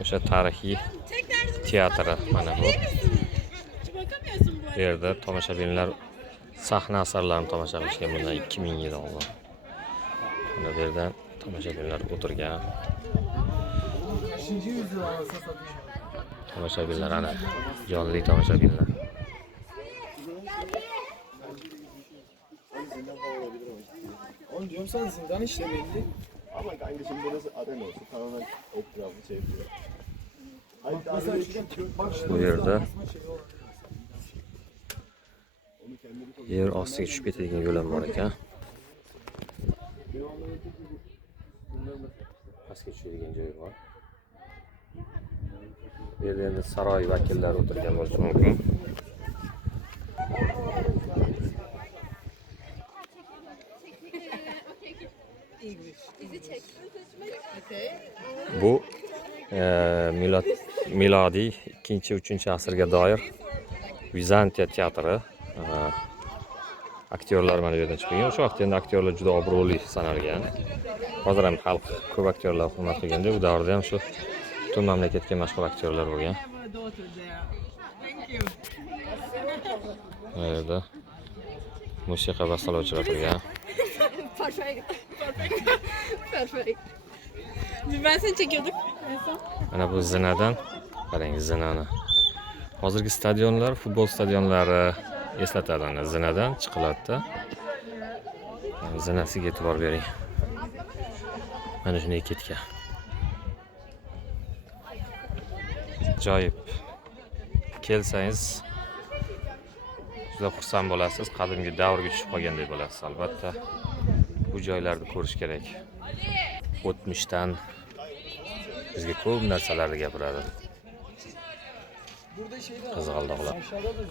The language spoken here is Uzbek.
O'sha tarixiy teatri mana bu. Bu yerda tomoshabinlar sahna asarlarini tomosha qilishgan bundan 2000 yil oldin. Mana bu yerdan tomoshabinlar o'tirgan. Tomoshabinlar ana jonli tomoshabinlar. Oğlum diyorum sana zindan işte belli. Ama kanka şimdi burası arena olsun. Tamamen etrafı şey yapıyor. Mesela şuradan bak işte. Bu yerda Onu kendileri koyuyor. yer ostiga tushib ketadigan yo'l ham bor ekan. Pastga tushadigan joyi bor. Bu yerda endi saroy vakillari o'tirgan bo'lishi mumkin. Bu milodiy 2-3 asrga doir Vizantiya teatri. Aktyorlar mana bu yerdan chiqgan. O'sha vaqtda endi aktyorlar juda obro'li sanalgan. Hozir ham xalq ko'p aktyorlar hurmat qilganda, u davrda ham shu butun mamlakatga mashhur aktyorlar bo'lgan. Bu yerda musiqa bastalovchilar turgan. Perfect. Ben seni çekiyorduk. Mana bu zinadan qarang, zinani. Hozirgi stadionlar, futbol stadionlari eslatadi ana zinadan chiqiladi. Zinasiga e'tibor bering. Mana shunday ketgan. Ajoyib. Kelsangiz juda xursand bo'lasiz. Qadimgi davrga tushib qolgandek bo'lasiz albatta. Bu joylarni ko'rish kerak. O'tmishdan bizga ko'p narsalarni gapiradi. Burada şeyde Qizg'aldoqlar. aşağıda da